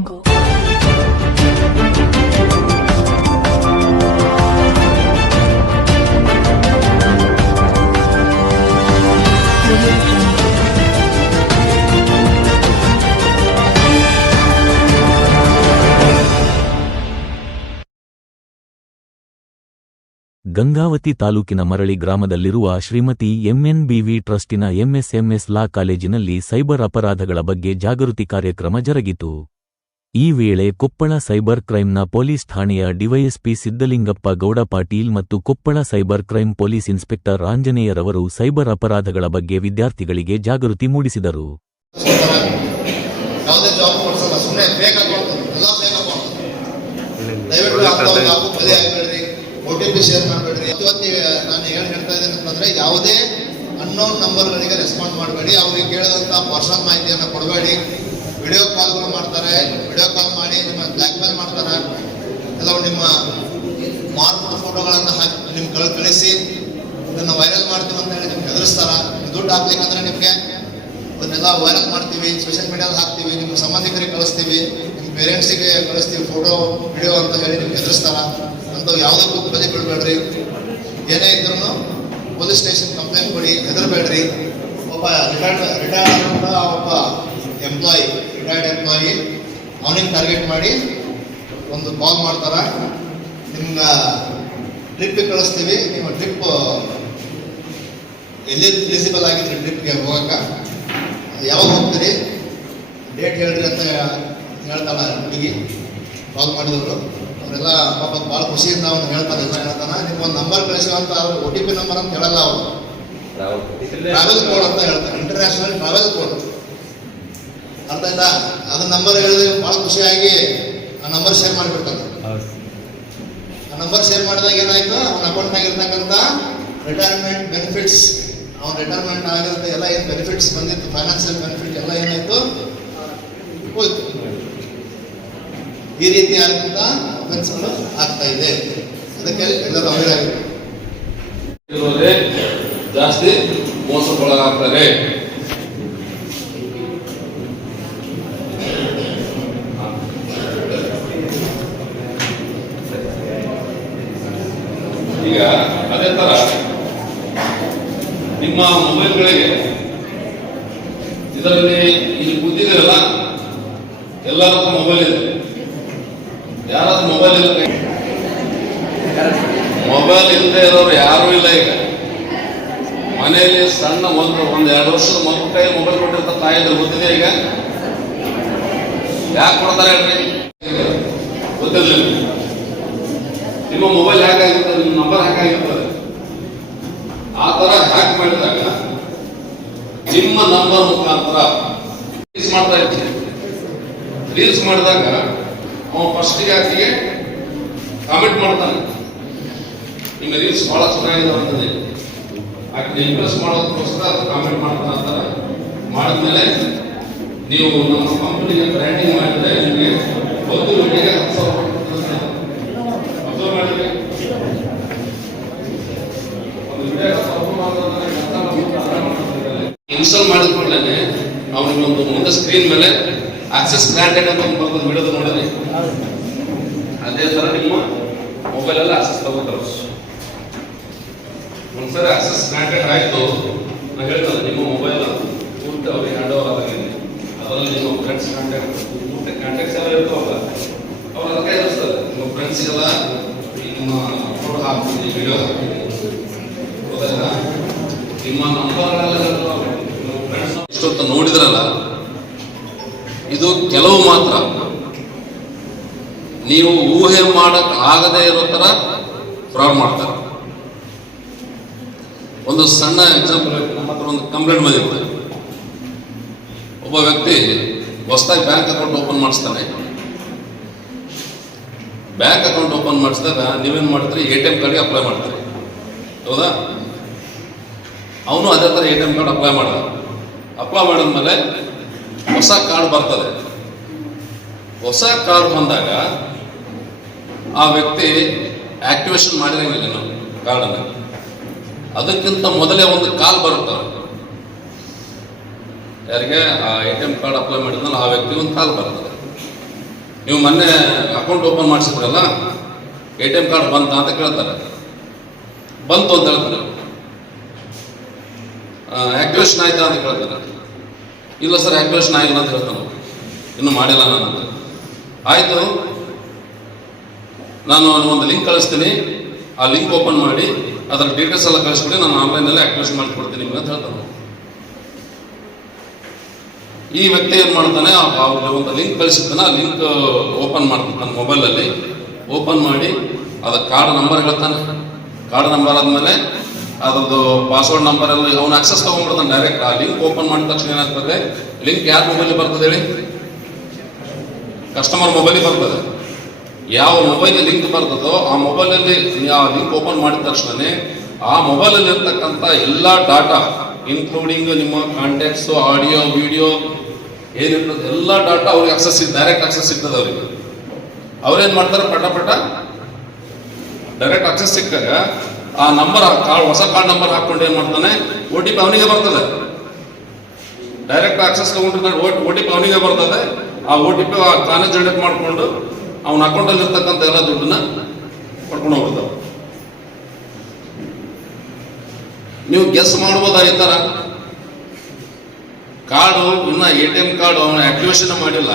jungle. Gangavathi ತಾಲೂಕಿನ ಮರಳಿ ಗ್ರಾಮದಲ್ಲಿರುವ ಶ್ರೀಮತಿ ಎಂಎನ್ಬಿವಿ ಟ್ರಸ್ಟಿನ ಎಂಎಸ್ಎಂಎಸ್ ಲಾ ಕಾಲೇಜಿನಲ್ಲಿ ಸೈಬರ್ ಅಪರಾಧಗಳ ಬಗ್ಗೆ ಜಾಗೃತಿ ಕಾರ್ಯಕ್ರಮ ಜರುಗಿತು. ಈ ವೇಳೆ ಕೊಪ್ಪಳ ಸೈಬರ್ ಕ್ರೈಂನ ಪೊಲೀಸ್ ಠಾಣೆಯ ಡಿವೈಎಸ್ಪಿ ಸಿದ್ದಲಿಂಗಪ್ಪ ಗೌಡ ಪಾಟೀಲ್ ಮತ್ತು Koppal cyber crime police inspector ಆಂಜನೇಯರವರು ಸೈಬರ್ ಅಪರಾಧಗಳ ಬಗ್ಗೆ ವಿದ್ಯಾರ್ಥಿಗಳಿಗೆ ಜಾಗೃತಿ ಮೂಡಿಸಿದರು. OTP ಶೇರ್ ಮಾಡಬೇಡ್ರಿ. ಇವತ್ತು ನಾನು ಏನು ಹೇಳ್ತಾ ಇದ್ದೇನೆ ಅಂತಂದ್ರೆ, ಯಾವುದೇ ಅನ್ನೋನ್ ನಂಬರ್ಗಳಿಗೆ ರೆಸ್ಪಾಂಡ್ ಮಾಡಬೇಡಿ. ಅವ್ರಿಗೆ ಕೇಳಿದಂಥ ಪರ್ಸನಲ್ ಮಾಹಿತಿಯನ್ನು ಕೊಡಬೇಡಿ. ವಿಡಿಯೋ ಕಾಲ್ಗಳು ಮಾಡ್ತಾರೆ, ವಿಡಿಯೋ ಕಾಲ್ ಮಾಡಿ ನಿಮ್ಮ ಬ್ಲ್ಯಾಕ್ ಮೇಲ್ ಮಾಡ್ತಾರೆ. ಕೆಲವು ನಿಮ್ಮ ಮಾರ್ಕ್ ಫೋಟೋಗಳನ್ನು ಹಾಕಿ ನಿಮ್ಗೆ ಕಳಿಸಿ ಇದನ್ನು ವೈರಲ್ ಮಾಡ್ತೀವಿ ಅಂತ ಹೇಳಿ ನಿಮ್ಗೆ ಹೆದರಿಸ್ತಾರ. ದುಡ್ಡು ಹಾಕ್ಲಿಕ್ಕಂದ್ರೆ ನಿಮಗೆ ಅದನ್ನೆಲ್ಲ ವೈರಲ್ ಮಾಡ್ತೀವಿ, ಸೋಷಿಯಲ್ ಮೀಡಿಯಾದಲ್ಲಿ ಹಾಕ್ತೀವಿ, ನಿಮ್ಮ ಸಂಬಂಧಿಕರಿಗೆ ಕಳಿಸ್ತೀವಿ, ನಿಮ್ಮ ಪೇರೆಂಟ್ಸಿಗೆ ಕಳಿಸ್ತೀವಿ ಫೋಟೋ ವಿಡಿಯೋ ಅಂತ ಹೇಳಿ ನಿಮ್ಗೆ ಹೆದರಿಸ್ತಾರ. ಅಂತ ಯಾವುದಕ್ಕೂ ಬಲಿ ಬಿಡಬೇಡ್ರಿ. ಏನೇ ಇದ್ರೂ ಪೊಲೀಸ್ ಸ್ಟೇಷನ್ ಕಂಪ್ಲೇಂಟ್ ಕೊಡಿ, ಹೆದರಬೇಡ್ರಿ. ಒಬ್ಬ ರಿಟೈರ್ಡ್ ಒಬ್ಬ ರಿಟೈರ್ಡ್ ಎಂಪ್ಲಾಯಿ ಅವನಿಗೆ ಟಾರ್ಗೆಟ್ ಮಾಡಿ ಒಂದು ಕಾಲ್ ಮಾಡ್ತಾರ. ನಿಮ್ಗೆ ಟ್ರಿಪ್ಗೆ ಕಳಿಸ್ತೀವಿ, ನಿಮ್ಮ ಟ್ರಿಪ್ ಎಲ್ಲಿ ಎಲಿಜಿಬಲ್ ಆಗಿದ್ರಿ ಟ್ರಿಪ್ಗೆ ಹೋಗಕ್ಕೆ, ಯಾವಾಗ ಹೋಗ್ತೀರಿ, ಡೇಟ್ ಹೇಳ್ರಿ ಅಂತ ಹೇಳ್ತಾಳ ಹುಡುಗಿ ಕಾಲ್ ಮಾಡಿದವರು. ಅವರೆಲ್ಲ ಪಾಪ ಭಾಳ ಖುಷಿಯಿಂದ ಅವ್ನು ಹೇಳ್ತಾನೆ, ಎಲ್ಲ ಹೇಳ್ತಾನೆ. ನಿಮ್ಗೊಂದು ನಂಬರ್ ಕಳಿಸುವಂತ OTP ನಂಬರ್ ಅಂತ ಹೇಳಲ್ಲ, ಅವರು ಟ್ರಾವೆಲ್ ಕೋಡ್ ಅಂತ ಹೇಳ್ತಾರೆ, ಇಂಟರ್ನ್ಯಾಷನಲ್ ಟ್ರಾವೆಲ್ ಕೋಡ್. ಅರ್ಥ ಆಯ್ತಾ? ಅದ ನಂಬರ್ ಹೇಳಿದ್ರೆ ಭಾಳ ಖುಷಿಯಾಗಿ ಆ ನಂಬರ್ ಶೇರ್ ಮಾಡಿಬಿಡ್ತಾನೆ. ಆ ನಂಬರ್ ಶೇರ್ ಮಾಡಿದಾಗ ಏನಾಯ್ತು, ಅವನ ಅಕೌಂಟ್ನಾಗ ಇರ್ತಕ್ಕಂಥ ರಿಟೈರ್ಮೆಂಟ್ ಬೆನಿಫಿಟ್ಸ್, ಅವ್ನ ರಿಟೈರ್ಮೆಂಟ್ ಆಗಿರುತ್ತೆ ಎಲ್ಲ ಏನು ಬೆನಿಫಿಟ್ಸ್ ಬಂದಿತ್ತು, ಫೈನಾನ್ಷಿಯಲ್ ಬೆನಿಫಿಟ್ ಎಲ್ಲ ಏನಾಯ್ತು, ಹೋಯ್ತು. ಈ ರೀತಿಯಾದಂಥ ಅಫೆನ್ಸ್ಗಳು ಆಗ್ತಾ ಇದೆ. ಅದಕ್ಕೆ ಎಲ್ಲರೂ ಅವೇರ್ ಜಾಸ್ತಿ ಮೋಸಕ್ಕೊಳಗಾಗ್ತಾರೆ. ಈಗ ಅದೇ ತರ ನಿಮ್ಮ ಮೊಬೈಲ್ಗಳಿಗೆ ಇದರಲ್ಲಿ ಇಲ್ಲಿ ಕೂತಿದ್ದೀರಲ್ಲ, ಎಲ್ಲರದ್ದು ಮೊಬೈಲ್ ಇದೆ. ಯಾರಾದ್ರೂ ಮೊಬೈಲ್ ಇಲ್ಲ, ಮೊಬೈಲ್ ಇಲ್ಲದೆ ಇರೋರು ಯಾರೂ ಇಲ್ಲ. ಈಗ ಮನೆಯಲ್ಲಿ ಸಣ್ಣ ಒಂದು 2 ವರ್ಷದ ಮಗು ಕೈ ಮೊಬೈಲ್ ಕೊಟ್ಟಿರ್ತ ತಾಯಿದ್ರೆ ಗೊತ್ತಿದೆ. ಈಗ ಯಾಕೆ ಕೊಡ್ತಾರೆ ಹೇಳ್ರಿ, ಗೊತ್ತಿರಲಿಲ್ಲ. ನಿಮ್ಮ ಮೊಬೈಲ್ ಹ್ಯಾಕಾಗಿರ್ತದೆ, ನಿಮ್ಮ ನಂಬರ್ ಹ್ಯಾಕಾಗಿರ್ತದೆ. ಆ ತರ ಹ್ಯಾಕ್ ಮಾಡಿದಾಗ ನಿಮ್ಮ ನಂಬರ್ ಮುಖಾಂತರ ರೀಲ್ಸ್ ಮಾಡ್ತಾ ಇರ್ತೀವಿ. ರೀಲ್ಸ್ ಮಾಡಿದಾಗ ಅವನು ಫಸ್ಟಿಗೆ ಆಕೆಗೆ ಕಾಮೆಂಟ್ ಮಾಡ್ತಾನೆ, ನಿಮ್ಮ ರೀಲ್ಸ್ ಬಹಳ ಚೆನ್ನಾಗಿದೆ ಅಂತದೆ. ಆಕೆ ಇಂಪ್ರೆಸ್ ಮಾಡೋದಕ್ಕೋಸ್ಕರ ಅದು ಕಾಮೆಂಟ್ ಮಾಡ್ತಾನೆ ಅಂತಾರೆ. ಮಾಡಿದ್ಮೇಲೆ ನೀವು ನಮ್ಮ ಕಂಪನಿಗೆ ಬ್ರ್ಯಾಂಡಿಂಗ್ ಮಾಡಿದ್ರೆ ನಿಮಗೆ ಒಂದು ವಿಡಿಯೋಗೆ 10,000 ಅಬ್ಸರ್ವ್ ಮಾಡಿದ್ರೆ ಒಂದು ವಿಡಿಯೋ ಇನ್ಸ್ಟಾಲ್ ಮಾಡಿದ ಕೂಡಲೇ ಅವನಿಗೆ ಒಂದು ಮುಂದೆ ಸ್ಕ್ರೀನ್ ಮೇಲೆ ಆಕ್ಸೆಸ್ ಗ್ರಾಂಟೆಡ್ ಅಂತ ಒಂದು ಬರ್ತದೆ, ವಿಡಿಯೋದು ನೋಡಿದ್ರಿ. ಅದೇ ತರ ನಿಮ್ಮ ಮೊಬೈಲಲ್ಲಿ ಆಕ್ಸೆಸ್ ತಗೋತಾರೆ. ಒಂದ್ಸರಿ ಆಕ್ಸೆಸ್ ಗ್ರಾಂಟೆಡ್ ಆಯಿತು, ನಾನು ಹೇಳ್ತೇನೆ ನಿಮ್ಮ ಮೊಬೈಲ್ ಪೂರ್ತಿ ಅವ್ರಿಗೆ ಹ್ಯಾಂಡ್ ಓವರ್ ಆದಾಗಿದೆ. ಅದರಲ್ಲಿ ನಿಮ್ಮ ಫ್ರೆಂಡ್ಸ್ ಕಾಂಟ್ಯಾಕ್ಟ್ಸ್ ಎಲ್ಲ ಇರ್ತಾವಲ್ಲ, ಅವ್ರು ಅದಕ್ಕೆ ಇರಿಸ್ತಾರೆ. ನಿಮ್ಮ ಫ್ರೆಂಡ್ಸ್ಗೆಲ್ಲ ನಿಮ್ಮ ಫೋಟೋ ಹಾಕ್ತೀನಿ, ವಿಡಿಯೋ ಹಾಕ್ತೀನಿ, ಗೊತ್ತಾಯ್ತಾ? ನಿಮ್ಮ ನಂಬರ್ಗಳೆಲ್ಲ ನಿಮ್ಮ ಫ್ರೆಂಡ್ಸ್ ಇಷ್ಟೊತ್ತು ನೋಡಿದ್ರಲ್ಲ, ಇದು ಕೆಲವು ಮಾತ್ರ. ನೀವು ಊಹೆ ಮಾಡಕ್ ಆಗದೇ ಇರೋ ತರ ಫ್ರಾಡ್ ಮಾಡ್ತಾರೆ. ಒಂದು ಸಣ್ಣ ಎಕ್ಸಾಂಪಲ್, ನಮ್ಮ ಹತ್ರ ಒಂದು ಕಂಪ್ಲೇಂಟ್ ಬಂದಿರುತ್ತೆ. ಒಬ್ಬ ವ್ಯಕ್ತಿ ಹೊಸದಾಗಿ ಬ್ಯಾಂಕ್ ಅಕೌಂಟ್ ಓಪನ್ ಮಾಡಿಸ್ತಾನೆ. ಬ್ಯಾಂಕ್ ಅಕೌಂಟ್ ಓಪನ್ ಮಾಡಿಸಿದಾಗ ನೀವೇನ್ ಮಾಡ್ತೀರಿ, ATM ಕಾರ್ಡ್ಗೆ ಅಪ್ಲೈ ಮಾಡ್ತೀರಿ, ಹೌದಾ? ಅವನು ಅದೇ ಥರ ATM ಕಾರ್ಡ್ ಅಪ್ಲೈ ಮಾಡಿದ್ಮೇಲೆ ಹೊಸ ಕಾರ್ಡ್ ಬರ್ತದೆ. ಹೊಸ ಕಾರ್ಡ್ ಬಂದಾಗ ಆ ವ್ಯಕ್ತಿ ಆಕ್ಟಿವೇಶನ್ ಮಾಡಿರಂಗಿಲ್ಲ ನಾವು ಕಾರ್ಡನ್ನು. ಅದಕ್ಕಿಂತ ಮೊದಲೇ ಒಂದು ಕಾಲ್ ಬರುತ್ತೆ, ಯಾರಿಗೆ ಆ ATM ಕಾರ್ಡ್ ಅಪ್ಲೈ ಮಾಡಿದ್ಮೇಲೆ ಆ ವ್ಯಕ್ತಿಗೆ ಒಂದು ಕಾಲ್ ಬರ್ತದೆ. ನೀವು ಮೊನ್ನೆ ಅಕೌಂಟ್ ಓಪನ್ ಮಾಡಿಸಿದ್ರಲ್ಲ, ATM ಕಾರ್ಡ್ ಬಂತ ಅಂತ ಕೇಳ್ತಾರೆ. ಬಂತು ಅಂತ ಹೇಳ್ತಾರೆ. ಆಕ್ಟಿವೇಶನ್ ಆಯ್ತಾ ಅಂತ ಕೇಳ್ತಾರೆ. ಇಲ್ಲ ಸರ್ ಆಕ್ಟಿವೇಶನ್ ಆಗಿಲ್ಲ ಅಂತ ಹೇಳ್ತಾನೆ. ಇನ್ನೂ ಮಾಡಿಲ್ಲ ನಾನು ಅಂತ. ಆಯಿತು, ನಾನು ಒಂದು ಲಿಂಕ್ ಕಳಿಸ್ತೀನಿ, ಆ ಲಿಂಕ್ ಓಪನ್ ಮಾಡಿ ಅದರ ಡೀಟೇಲ್ಸ್ ಎಲ್ಲ ಕಳಿಸ್ಕೊಡಿ, ನಾನು ಆನ್ಲೈನಲ್ಲಿ ಆಕ್ಟಿವೇಶನ್ ಮಾಡಿಕೊಡ್ತೀನಿ ನಿಮ್ಗೆ ಅಂತ ಹೇಳ್ತಾನೆ. ಈ ವ್ಯಕ್ತಿ ಏನು ಮಾಡ್ತಾನೆ, ಒಂದು ಲಿಂಕ್ ಕಳಿಸಿದ್ದಾನೆ, ಆ ಲಿಂಕ್ ಓಪನ್ ಮಾಡ್ತಾನೆ ನನ್ನ ಮೊಬೈಲಲ್ಲಿ. ಓಪನ್ ಮಾಡಿ ಅದರ ಕಾರ್ಡ್ ನಂಬರ್ ಹೇಳ್ತಾನೆ. ಕಾರ್ಡ್ ನಂಬರ್ ಆದಮೇಲೆ ಅದರದ್ದು ಪಾಸ್ವರ್ಡ್ ನಂಬರ್ ಎಲ್ಲ ಅವನು ಆಕ್ಸೆಸ್ ತೊಗೊಂಡ್ಬಿಡ್ತಾನೆ ಡೈರೆಕ್ಟ್. ಆ ಲಿಂಕ್ ಓಪನ್ ಮಾಡಿದ ತಕ್ಷಣ ಏನಾಗ್ತದೆ, ಲಿಂಕ್ ಯಾರ ಮೊಬೈಲಿಗೆ ಬರ್ತದೆ ಹೇಳಿ? ಕಸ್ಟಮರ್ ಮೊಬೈಲಿಗೆ ಬರ್ತದೆ. ಯಾವ ಮೊಬೈಲ್ ಲಿಂಕ್ ಬರ್ತದೋ ಆ ಮೊಬೈಲಲ್ಲಿ ಆ ಲಿಂಕ್ ಓಪನ್ ಮಾಡಿದ ತಕ್ಷಣ ಆ ಮೊಬೈಲಲ್ಲಿ ಇರ್ತಕ್ಕಂಥ ಎಲ್ಲ ಡಾಟಾ ಇನ್ಕ್ಲೂಡಿಂಗ್ ನಿಮ್ಮ ಕಾಂಟ್ಯಾಕ್ಟ್ಸು, ಆಡಿಯೋ, ವಿಡಿಯೋ ಏನಿರ್ತದೆ ಎಲ್ಲ ಡಾಟಾ ಅವ್ರಿಗೆ ಡೈರೆಕ್ಟ್ ಆಕ್ಸೆಸ್ ಸಿಗ್ತದೆ ಅವರಿಗೆ. ಅವ್ರೇನು ಮಾಡ್ತಾರೆ, ಪಟ ಡೈರೆಕ್ಟ್ ಆಕ್ಸೆಸ್ ಸಿಕ್ಕಾಗ ಆ ನಂಬರ್ ಹೊಸ ಕಾರ್ಡ್ ನಂಬರ್ ಹಾಕೊಂಡು ಏನು ಮಾಡ್ತಾನೆ, OTP ಅವನಿಗೆ ಬರ್ತದೆ. ಡೈರೆಕ್ಟ್ ಆಕ್ಸೆಸ್ ತಗೊಂಡಿರ್ತಾನೆ, OTP ಅವನಿಗೆ ಬರ್ತದೆ. ಆ OTP ತಾನೇ ಜನರೇಟ್ ಮಾಡಿಕೊಂಡು ಅವನ ಅಕೌಂಟಲ್ಲಿ ಇರ್ತಕ್ಕಂಥ ಎಲ್ಲ ದುಡ್ಡನ್ನ ಪಡ್ಕೊಂಡು ಹೋಗ್ಬಿಡ್ತಾವೆ. ನೀವು ಗೆಸ್ ಮಾಡ್ಬೋದಾ ಈ ಥರ? ಕಾರ್ಡು ಇನ್ನ ATM ಕಾರ್ಡ್ ಅವನ ಆಕ್ಟಿವೇಶನ್ ಮಾಡಿಲ್ಲ,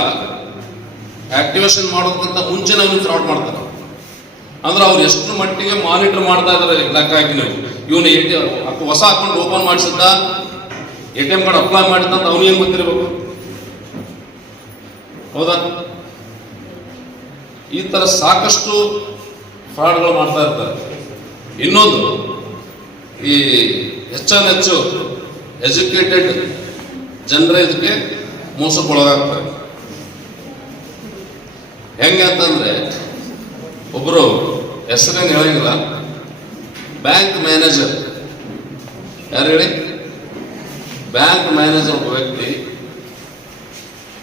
ಆಕ್ಟಿವೇಶನ್ ಮಾಡೋದಕ್ಕಿಂತ ಮುಂಚೆನೇ ಅವನು ಫ್ರಾಡ್ ಮಾಡ್ತಾರೆ. ಅಂದ್ರೆ ಅವ್ರು ಎಷ್ಟು ಮಟ್ಟಿಗೆ ಮಾನಿಟರ್ ಮಾಡ್ತಾ ಇದಾರೆ ಲೆಕ್ಕ ಹಾಕಿ ನೀವು. ಇವನು ಹೊಸ ಅಕೌಂಟ್ ಓಪನ್ ಮಾಡಿಸಿದ್ದ, ATM ಕಾರ್ಡ್ ಅಪ್ಲೈ ಮಾಡಿದ್ದ ಅಂತ ಅವ್ನಿಗೆ ಏನು ಗೊತ್ತಿರಬೇಕು? ಹೌದಾ? ಈ ತರ ಸಾಕಷ್ಟು ಫ್ರಾಡ್ಗಳು ಮಾಡ್ತಾ ಇರ್ತಾರೆ. ಇನ್ನೊಂದು, ಈ ಹೆಚ್ಚು ಎಜುಕೇಟೆಡ್ ಜನರೇ ಇದಕ್ಕೆ ಮೋಸಕ್ಕೊಳಗಾಗ್ತಾರೆ. ಹೆಂಗೆ ಅಂತಂದ್ರೆ, ಒಬ್ಬರು ಹೆಸರೇನು ಹೇಳಂಗಿಲ್ಲ, ಬ್ಯಾಂಕ್ ಮ್ಯಾನೇಜರ್, ಯಾರು ಹೇಳಿ? ಬ್ಯಾಂಕ್ ಮ್ಯಾನೇಜರ್ ಒಬ್ಬ ವ್ಯಕ್ತಿ,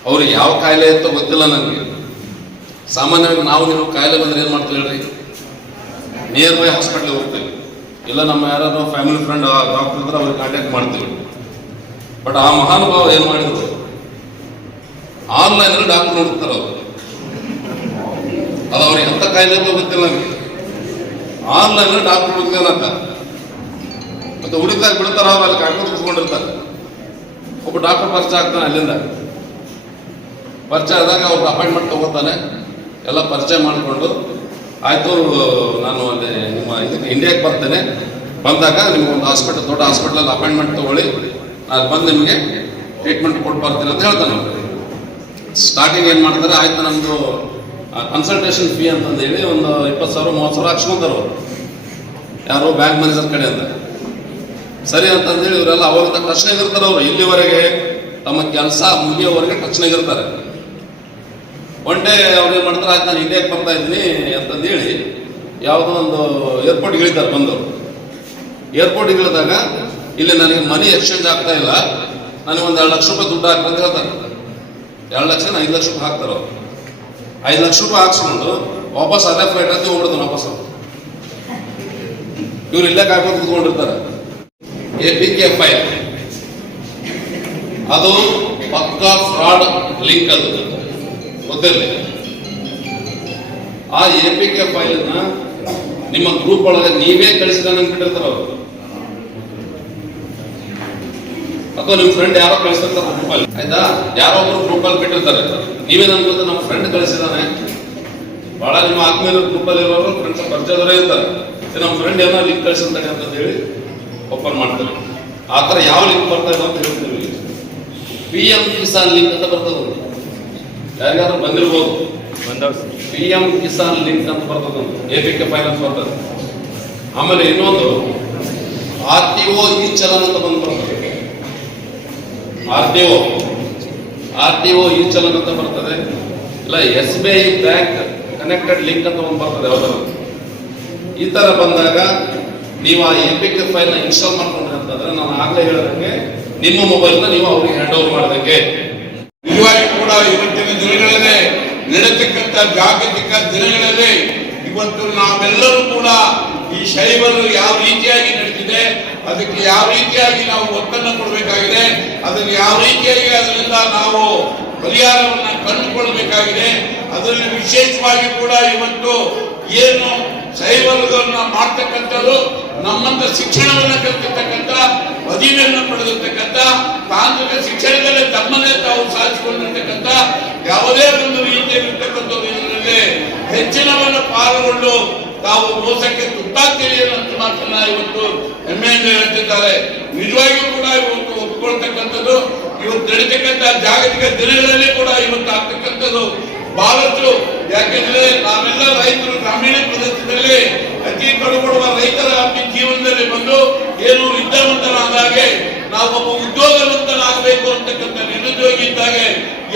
ಅವ್ರಿಗೆ ಯಾವ ಕಾಯಿಲೆ ಇತ್ತೋ ಗೊತ್ತಿಲ್ಲ ನನಗೆ. ಸಾಮಾನ್ಯವಾಗಿ ನೀವು ಕಾಯಿಲೆ ಬಂದ್ರೆ ಏನು ಮಾಡ್ತೀವಿ ಹೇಳ್ರಿ? ನಿಯರ್ ಬೈ ಹಾಸ್ಪಿಟ್ಲಿಗೆ ಹೋಗ್ತೀವಿ, ಇಲ್ಲ ನಮ್ಮ ಯಾರು ಫ್ಯಾಮಿಲಿ ಫ್ರೆಂಡ್ ಡಾಕ್ಟರ್ ಇದ್ರೆ ಅವ್ರಿಗೆ ಕಾಂಟ್ಯಾಕ್ಟ್ ಮಾಡ್ತೀವಿ. ಬಟ್ ಆ ಮಹಾನುಭಾವ ಏನು ಮಾಡಿದ್ರು, ಆನ್ಲೈನಲ್ಲಿ ಡಾಕ್ಟರ್ ನೋಡ್ತಾರೆ ಅವರು. ಅದು ಅವ್ರಿಗೆ ಎಂಥ ಕಾಯಿಲೆ ಅಂತ ಗೊತ್ತಿಲ್ಲ ನನಗೆ. ಆನ್ಲೈನಲ್ಲಿ ಡಾಕ್ಟರ್ ಹುಡುಕ್ತಾನಂತ, ಮತ್ತೆ ಹುಡುಕ್ದಾಗ ಬಿಡ್ತಾರ, ಅವ್ರು ಅಲ್ಲಿ ಕಾಯ್ಕೊಂಡು ಕೂತ್ಕೊಂಡಿರ್ತಾರೆ. ಒಬ್ಬ ಡಾಕ್ಟರ್ ಪರಿಚಯ ಆಗ್ತಾನೆ. ಅಲ್ಲಿಂದ ಪರಿಚಯ ಆದಾಗ ಅವ್ರು ಅಪಾಯಿಂಟ್ಮೆಂಟ್ ತಗೋತಾನೆ. ಎಲ್ಲ ಪರಿಚಯ ಮಾಡಿಕೊಂಡು, ಆಯಿತು ನಾನು ಅಲ್ಲಿ ನಿಮ್ಮ ಇದಕ್ಕೆ ಇಂಡಿಯಾಕ್ಕೆ ಬರ್ತೇನೆ, ಬಂದಾಗ ನಿಮ್ಗೊಂದು ಹಾಸ್ಪಿಟಲ್, ದೊಡ್ಡ ಹಾಸ್ಪಿಟಲಲ್ಲಿ ಅಪಾಯಿಂಟ್ಮೆಂಟ್ ತೊಗೊಳ್ಳಿ, ಅದು ಬಂದು ನಿಮಗೆ ಟ್ರೀಟ್ಮೆಂಟ್ ಕೊಟ್ಟು ಬರ್ತೀನಿ ಅಂತ ಹೇಳ್ತಾನೆ. ಸ್ಟಾರ್ಟಿಂಗ್ ಏನು ಮಾಡ್ತಾರೆ, ಆಯ್ತು ನಮ್ಮದು ಕನ್ಸಲ್ಟೇಷನ್ ಫೀ ಅಂತಂದೇಳಿ ಒಂದು 20,000 30,000 ಹಾಕ್ಸ್ಕೊಂತಾರೆ ಅವರು, ಯಾರು ಬ್ಯಾಂಕ್ ಮ್ಯಾನೇಜರ್ ಕಡೆ ಅಂತ. ಸರಿ ಅಂತಂದೇಳಿ ಇವರೆಲ್ಲ ಅವಾಗ ಟಚ್ನಾಗಿರ್ತಾರೆ. ಅವರು ಇಲ್ಲಿವರೆಗೆ ತಮ್ಮ ಕೆಲಸ ಮುಗಿಯೋವರೆಗೆ ಟಚ್ನಾಗಿರ್ತಾರೆ. ಒನ್ ಡೇ ಅವ್ರು ಏನು ಮಾಡ್ತಾರೆ, ಆಯ್ತು ನಾನು ಇಂಡಿಯಾಕ್ಕೆ ಬರ್ತಾ ಇದ್ದೀನಿ ಅಂತಂದೇಳಿ ಯಾವುದೋ ಒಂದು ಏರ್ಪೋರ್ಟ್ಗೆ ಇಳಿತಾರೆ. ಬಂದವರು ಏರ್ಪೋರ್ಟ್ಗೆ ಇಳಿದಾಗ, ಇಲ್ಲಿ ನನಗೆ ಮನಿ ಎಕ್ಸ್ಚೇಂಜ್ ಆಗ್ತಾ ಇಲ್ಲ, ನನಗೆ ಒಂದು 2 ಲಕ್ಷ ರೂಪಾಯಿ ದುಡ್ಡು ಹಾಕ್ತಾರೆ ಅಂತ ಹೇಳ್ತಾರೆ. 2 ಲಕ್ಷ 5 ಲಕ್ಷ ರೂಪಾಯಿ ಹಾಕ್ತಾರೆ ಅವರು. 5 ಲಕ್ಷ ರೂಪಾಯಿ ಹಾಕ್ಸ್ಕೊಂಡು ವಾಪಸ್ ಅದೇ ಫ್ಲೈಟ್ ಅಂತ ಹೋಗ್ಬಿಡ್ತಾನೆ ವಾಪಸ್. ಇವ್ರು ಇಲ್ಲೇ ಕಾಯ್ಕೊಂಡು ಕೂತ್ಕೊಂಡಿರ್ತಾರೆ. APK ಫೈಲ್ ಅದು ಪಕ್ಕಾ ಫ್ರಾಡ್ ಲಿಂಕ್, ಅದು ಗೊತ್ತಿರಲಿ. ಆ APK ಫೈಲನ್ನ ನಿಮ್ಮ ಗ್ರೂಪ್ ಒಳಗೆ ನೀವೇ ಕಳಿಸಿದ ಬಿಟ್ಟಿರ್ತಾರೆ ಅವರು, ಅಥವಾ ನಿಮ್ಮ ಫ್ರೆಂಡ್ ಯಾರೋ ಕಳಿಸಿರ್ತಾರೆ ಗ್ರೂಪಲ್ಲಿ. ಆಯ್ತಾ, ಯಾರೋ ಒಬ್ರು ಗ್ರೂಪಲ್ಲಿ ಬಿಟ್ಟಿರ್ತಾರೆ. ನೀವೇ ನನ್ಗೆ ನಮ್ಮ ಫ್ರೆಂಡ್ ಕಳಿಸಿದಾನೆ, ಬಹಳ ನಿಮ್ಮ ಆತ್ಮೀಯ ಗ್ರೂಪಲ್ಲಿ ಇರೋರು ಫ್ರೆಂಡ್ಸ್ ಪರಿಚಯದವರೇ ಇರ್ತಾರೆ. ನಮ್ಮ ಫ್ರೆಂಡ್ ಏನೋ ಲಿಂಕ್ ಕಳಿಸಿರ್ತಾನೆ ಅಂತ ಹೇಳಿ ಓಪನ್ ಮಾಡ್ತಾರೆ. ಆ ಥರ ಯಾವ ಲಿಂಕ್ ಬರ್ತಾ ಇದೆ ಅಂತ ಹೇಳ್ತೀವಿ. PM ಕಿಸಾನ್ ಲಿಂಕ್ ಅಂತ ಬರ್ತದೆ, ಯಾರಿಗಾದ್ರೂ ಬಂದಿರ್ಬೋದು. PM ಕಿಸಾನ್ ಲಿಂಕ್ ಅಂತ ಬರ್ತದೆ, APK ಫೈಲ್ ಅಂತ ಬರ್ತದೆ. ಆಮೇಲೆ ಇನ್ನೊಂದು RTO ಈ ಚಲನ್ ಅಂತ ಬಂದು ಬರ್ತದೆ. RTO ಈ ಚಲನ್ ಅಂತ ಬರ್ತದೆ. ಇಲ್ಲ SBI ಬ್ಯಾಂಕ್ ಕನೆಕ್ಟೆಡ್ ಲಿಂಕ್ ಅಂತ ಒಂದು ಬರ್ತದೆ ಯಾವ್ದಾದ್ರು. ಈ ತರ ಬಂದಾಗ ನೀವು ಆ APK ಫೈಲ್ನ ಇನ್ಸ್ಟಾಲ್ ಮಾಡ್ಕೊಂಡ್ರೆ ಅಂತಂದ್ರೆ, ನಾನು ಆಗಲೇ ಹೇಳಿದಂಗೆ ನಿಮ್ಮ ಮೊಬೈಲ್ನ ನೀವು ಅವ್ರಿಗೆ ಹ್ಯಾಂಡ್ ಓವರ್ ಮಾಡಬೇಕೆ. ನಿಜವಾಗಿ ಕೂಡ ಇವತ್ತಿನ ದಿನಗಳಲ್ಲಿ ನಡೆತಕ್ಕಂಥ ಜಾಗತಿಕ ದಿನಗಳಲ್ಲಿ ಇವತ್ತು ನಾವೆಲ್ಲರೂ ಕೂಡ ಈ ಸೈಬರ್ ಯಾವ ರೀತಿಯಾಗಿ ನಡೀತಿದೆ, ಅದಕ್ಕೆ ಯಾವ ರೀತಿಯಾಗಿ ನಾವು ಒತ್ತನ್ನು ಕೊಡಬೇಕಾಗಿದೆ, ಅದನ್ನು ಯಾವ ರೀತಿಯಾಗಿ ಅದರಿಂದ ನಾವು ಪರಿಹಾರವನ್ನು ಕಂಡುಕೊಳ್ಬೇಕಾಗಿದೆ. ಅದರಲ್ಲಿ ವಿಶೇಷವಾಗಿ ಕೂಡ ಇವತ್ತು ಏನು ಸೈಬರ್ಗಳನ್ನ ಮಾಡ್ತಕ್ಕಂಥದ್ದು ನಮ್ಮಂತ ಶಿಕ್ಷಣವನ್ನು ಕಲಿತಿರ್ತಕ್ಕಂಥ ಪದವಿಯನ್ನು ಪಡೆದಿರ್ತಕ್ಕಂಥ ತಾಂತ್ರಿಕ ಶಿಕ್ಷಣದಲ್ಲಿ ತಮ್ಮನ್ನೇ ತಾವು ಸಾಧಿಸಿಕೊಂಡಿರ್ತಕ್ಕಂಥ ಯಾವುದೇ ಒಂದು ರೀತಿಯಲ್ಲಿರ್ತಕ್ಕಂಥದ್ದು ಇದರಲ್ಲಿ ಹೆಚ್ಚಿನವನ್ನು ಪಾಲ್ಗೊಂಡು ತಾವು ಮೋಸಕ್ಕೆ ತುತ್ತಾಗ್ತೀರಿ ಅನ್ನೋ ಮಾತನ್ನ ಇವತ್ತು ಹೆಮ್ಮೆಯಿಂದ ಹೇಳ್ತಿದ್ದಾರೆ. ನಿಜವಾಗಿಯೂ ಕೂಡ ಇವತ್ತು ಒಪ್ಪಿಕೊಳ್ತಕ್ಕಂಥದ್ದು ಇವತ್ತು ನಡೀತಕ್ಕಂಥ ಜಾಗತಿಕ ದಿನಗಳಲ್ಲಿ ಕೂಡ ಇವತ್ತು ಆಗ್ತಕ್ಕಂಥದ್ದು ಬಹಳಷ್ಟು. ಯಾಕೆಂದ್ರೆ ನಾವೆಲ್ಲ ರೈತರು ಗ್ರಾಮೀಣ ಪ್ರದೇಶದಲ್ಲಿ ಅತಿ ಕಡುಬಡುವ ರೈತರ ಜೀವನದಲ್ಲಿ ಬಂದು ಏನು ವಿದ್ಯಾವಂತನಾದಾಗೆ ನಾವೊಬ್ಬ ಉದ್ಯೋಗವಂತನಾಗಬೇಕು ಅಂತಕ್ಕಂಥ ನಿರುದ್ಯೋಗಿ ಇದ್ದಾಗೆ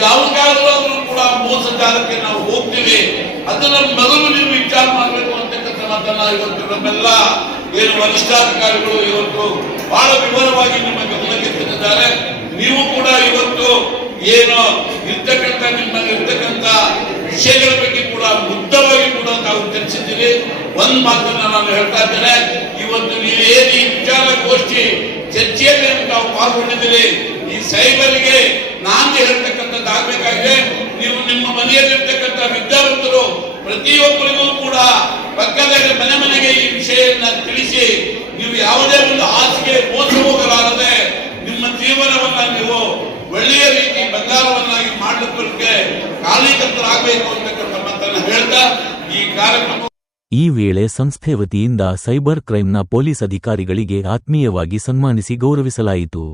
ಯಾವುದಾದ್ರೂ ಕೂಡ ಮೋಸಜಾಲಕ್ಕೆ ನಾವು ಹೋಗ್ತೀವಿ. ಅದನ್ನ ಮೊದಲು ನೀವು ವಿಚಾರ ಮಾಡಬೇಕು ಅಂತಕ್ಕಂಥ ಮಾತನ್ನ ಇವತ್ತು ನಮ್ಮೆಲ್ಲ ಏನು ವರಿಷ್ಠಾಧಿಕಾರಿಗಳು ಇವತ್ತು ಬಹಳ ವಿವರವಾಗಿ ನಿಮ್ಮ ಗಮನಕ್ಕೆ ತಂದಿದ್ದಾರೆ. ನೀವು ಕೂಡ ಇವತ್ತು ಏನು ಇರ್ತಕ್ಕಂಥ ನಿಮ್ಮಲ್ಲಿ ಇರ್ತಕ್ಕಂಥ ವಿಷಯಗಳ ಬಗ್ಗೆ ಕೂಡ ಮುಕ್ತವಾಗಿ ಕೂಡ ನಾವು ಚರ್ಚಿಸಿದ್ದೀವಿ. ಒಂದ್ ಮಾತನ್ನ ನಾನು ಹೇಳ್ತಾ ಇದ್ದೇನೆ, ಇವತ್ತು ನೀವೇನು ಈ ವಿಚಾರಗೋಷ್ಠಿ ಚರ್ಚೆಯಲ್ಲಿ ತಾವು ಪಾಲ್ಗೊಂಡಿದ್ದೀರಿ, ಈ ಸೈಬರ್ಗೆ ನಾಂದಿ ಹೇಳ್ತಕ್ಕಂಥದ್ದು ಆಗ್ಬೇಕಾಗಿದೆ. ನೀವು ನಿಮ್ಮ ಮನೆಯಲ್ಲಿರ್ತಕ್ಕಂಥ ವಿದ್ಯಾವಂತರು ಪ್ರತಿಯೊಬ್ಬರಿಗೂ ಕೂಡ ಪಕ್ಕದ ಮನೆಗೆ ಈ ವಿಷಯವನ್ನ ತಿಳಿಸಿ ನೀವು ಯಾವುದೇ ಒಂದು ಆಸೆಗೆ ಮೋಸ ಹೋಗಲಾರದೆ ನಿಮ್ಮ ಜೀವನವನ್ನ ನೀವು ಒಳ್ಳೆಯ ರೀತಿ ಬಂಗಾರವನ್ನಾಗಿ ಮಾಡಲಿಕ್ಕೆ ಕಾರಣೀಕರ್ತರಾಗಬೇಕು ಅಂತಕ್ಕಂಥ ಮಾತನ್ನ ಹೇಳ್ತಾ ಈ ಕಾರ್ಯಕ್ರಮ ಈ ವೇಳೆ ಸಂಸ್ಥೆ ವತಿಯಿಂದ ಸೈಬರ್ ಕ್ರೈಂನ ಪೊಲೀಸ್ ಅಧಿಕಾರಿಗಳಿಗೆ ಆತ್ಮೀಯವಾಗಿ ಸನ್ಮಾನಿಸಿ ಗೌರವಿಸಲಾಯಿತು.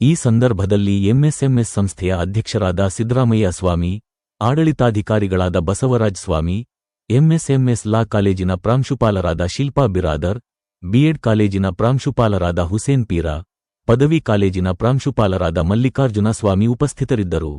ಈ ಸಂದರ್ಭದಲ್ಲಿ ಎಂಎಸ್ಎಂಎಸ್ ಸಂಸ್ಥೆಯ ಅಧ್ಯಕ್ಷರಾದ ಸಿದ್ದರಾಮಯ್ಯ ಸ್ವಾಮಿ, ಆಡಳಿತಾಧಿಕಾರಿಗಳಾದ ಬಸವರಾಜ್ ಸ್ವಾಮಿ, ಎಂಎಸ್ಎಂಎಸ್ ಲಾ ಕಾಲೇಜಿನ ಪ್ರಾಂಶುಪಾಲರಾದ ಶಿಲ್ಪಾ ಬಿರಾದರ್, ಬಿಎಡ್ ಕಾಲೇಜಿನ ಪ್ರಾಂಶುಪಾಲರಾದ ಹುಸೇನ್ ಪೀರಾ, ಪದವಿ ಕಾಲೇಜಿನ ಪ್ರಾಂಶುಪಾಲರಾದ ಮಲ್ಲಿಕಾರ್ಜುನ ಸ್ವಾಮಿ ಉಪಸ್ಥಿತರಿದ್ದರು.